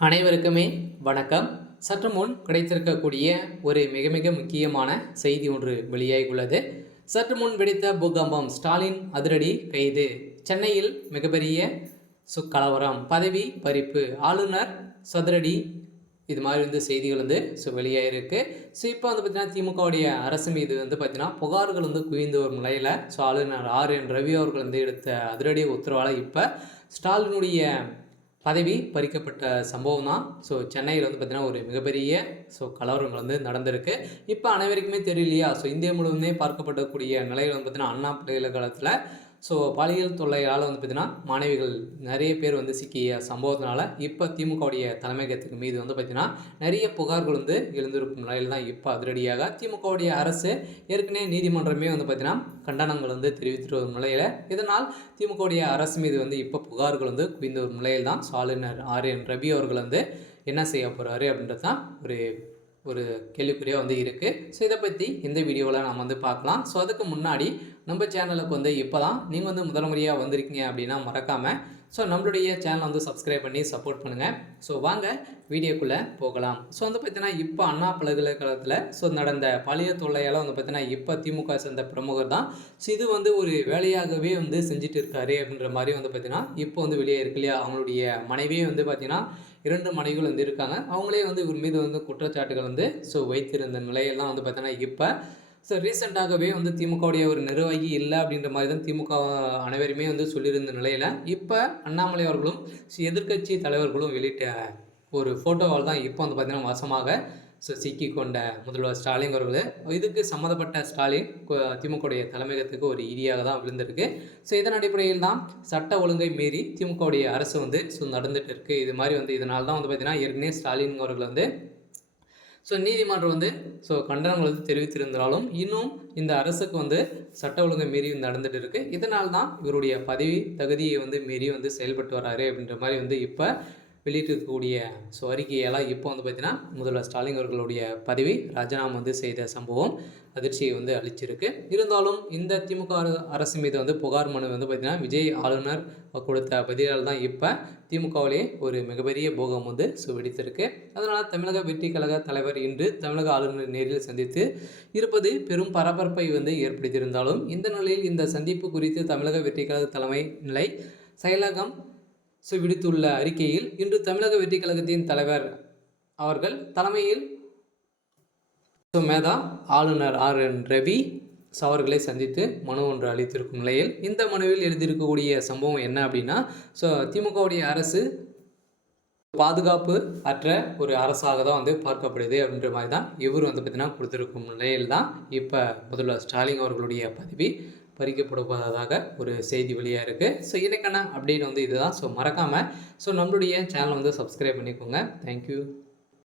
அனைவருக்குமே வணக்கம். சற்று முன் கிடைத்திருக்கக்கூடிய ஒரு மிக மிக முக்கியமான செய்தி ஒன்று வெளியாகியுள்ளது. சற்று முன் வெடித்த பூகம்பம், ஸ்டாலின் அதிரடி கைது, சென்னையில் மிகப்பெரிய கலவரம், பதவி பறிப்பு, ஆளுநர் சதுரடி, இது மாதிரி செய்திகள் வெளியாகிருக்கு. இப்போ பார்த்தீங்கன்னா திமுகவுடைய அரசு மீது பார்த்தீங்கன்னா புகார்கள் குவிந்து வரும் நிலையில் ஆளுநர் RN ரவி அவர்கள் எடுத்த அதிரடி உத்தரவால் இப்போ ஸ்டாலினுடைய பதவி பறிக்கப்பட்ட சம்பவம் தான். சென்னையில் பார்த்தீங்கன்னா ஒரு மிகப்பெரிய கலவரங்கள் நடந்திருக்கு. இப்போ அனைவருக்குமே தெரியலையா, இந்தியா முழுவதுமே பார்க்கப்படக்கூடிய நிலையில் பார்த்தீங்கன்னா அண்ணா பல்கலைக்கழகத்தில் பாலியல் தொல்லையால் பார்த்தீங்கன்னா மாணவிகள் நிறைய பேர் சிக்கிய சம்பவத்தினால இப்போ திமுகவுடைய தலைமையகத்துக்கு மீது பார்த்தீங்கன்னா நிறைய புகார்கள் எழுந்திருக்கும் நிலையில் தான் இப்போ அதிரடியாக திமுகவுடைய அரசு ஏற்கனவே நீதிமன்றமே பார்த்தீங்கன்னா கண்டனங்கள் தெரிவித்து வரும் நிலையில், இதனால் திமுகவுடைய அரசு மீது இப்போ புகார்கள் குவிந்து வரும் நிலையில் தான் ஆளுநர் RN ரவி அவர்கள் என்ன செய்ய போகிறாரு அப்படின்றது தான் ஒரு கேள்விக்குறியாக இருக்குது. இதை பற்றி இந்த வீடியோவில் நாம் பார்க்கலாம். அதுக்கு முன்னாடி நம்ம சேனலுக்கு இப்போ தான் நீங்கள் முதல் முறையாக வந்திருக்கீங்க அப்படின்னா மறக்காமல் நம்மளுடைய சேனலை சப்ஸ்கிரைப் பண்ணி சப்போர்ட் பண்ணுங்கள். வாங்க வீடியோக்குள்ளே போகலாம். பார்த்தீங்கன்னா இப்போ அண்ணா பல்கலைக்கழகத்தில் நடந்த பாலியல் தொல்லையால் பார்த்தீங்கன்னா இப்போ திமுக சேர்ந்த பிரமுகர் தான் இது ஒரு வேலையாகவே செஞ்சுட்டு இருக்காரு அப்படின்ற மாதிரி பார்த்தீங்கன்னா இப்போ வெளியே இருக்கு இல்லையா, அவங்களுடைய மனைவியே பார்த்தீங்கன்னா 2 மனைவிகள் இருக்காங்க. அவங்களே இவர் மீது குற்றச்சாட்டுகள் வைத்திருந்த நிலையெல்லாம் பார்த்தீங்கன்னா இப்போ ரீசெண்டாகவே திமுகவுடைய ஒரு நிர்வாகி இல்லை அப்படின்ற மாதிரி தான் திமுக அனைவருமே சொல்லியிருந்த நிலையில் இப்போ அண்ணாமலை அவர்களும் எதிர்க்கட்சி தலைவர்களும் வெளியிட்ட ஒரு ஃபோட்டோவால் தான் இப்போ பார்த்தீங்கன்னா வசமாக சிக்கி கொண்ட முதல்வர் ஸ்டாலின் அவர்கள் இதுக்கு சம்மந்தப்பட்ட ஸ்டாலின் திமுகவுடைய தலைமையகத்துக்கு ஒரு ஈடியாக தான் விழுந்திருக்கு. இதன் அடிப்படையில் தான் சட்ட ஒழுங்கை மீறி திமுகவுடைய அரசு நடந்துட்டு இருக்குது. இது மாதிரி இதனால தான் பார்த்தீங்கன்னா ஏற்கனவே ஸ்டாலின் அவர்கள் நீதிமன்றம் கண்டனங்கள் தெரிவித்திருந்தாலும் இன்னும் இந்த அரசுக்கு சட்ட ஒழுங்கை மீறி நடந்துட்டு இருக்கு. இதனால் தான் இவருடைய பதவி தகுதியை மீறி செயல்பட்டு வராரு அப்படின்ற மாதிரி இப்போ வெளியிட்டிருக்கக்கூடிய அறிக்கையெல்லாம் இப்போ பார்த்தீங்கன்னா முதல்வர் ஸ்டாலின் அவர்களுடைய பதவி ராஜினாமா செய்த சம்பவம் அதிர்ச்சியை அளிச்சிருக்கு. இருந்தாலும் இந்த திமுக அரசு மீது புகார் மனு பார்த்தீங்கன்னா விஜய் ஆளுநர் கொடுத்த பதிலால் தான் இப்போ திமுகவிலே ஒரு மிகப்பெரிய போகம் வெடித்திருக்கு. அதனால் தமிழக வெற்றி கழக தலைவர் இன்று தமிழக ஆளுநர் நேரில் சந்தித்து இருப்பது பெரும் பரபரப்பை ஏற்படுத்தியிருந்தாலும் இந்த நிலையில் இந்த சந்திப்பு குறித்து தமிழக வெற்றி கழக தலைமை நிலை செயலகம் விடுத்துள்ள அறிக்கையில், இன்று தமிழக வெற்றி கழகத்தின் தலைவர் அவர்கள் தலைமையில் மேதா ஆளுநர் RN ரவி அவர்களை சந்தித்து மனு ஒன்று அளித்திருக்கும் நிலையில் இந்த மனுவில் எழுதியிருக்கக்கூடிய சம்பவம் என்ன அப்படின்னா, திமுகவுடைய அரசு பாதுகாப்பு அற்ற ஒரு அரசாக தான் பார்க்கப்படுது அப்படின்ற மாதிரி தான் இவர் பார்த்தீங்கன்னா கொடுத்துருக்கும் நிலையில் தான் இப்போ முதல்வர் ஸ்டாலின் அவர்களுடைய பதவி பறிக்கப்படுவதாக ஒரு செய்தி வெளியாக இருக்குது. இன்னைக்கான அப்டேட் இதுதான். மறக்காமல் நம்மளுடைய சேனலை சப்ஸ்கிரைப் பண்ணிக்கோங்க. தேங்க்யூ.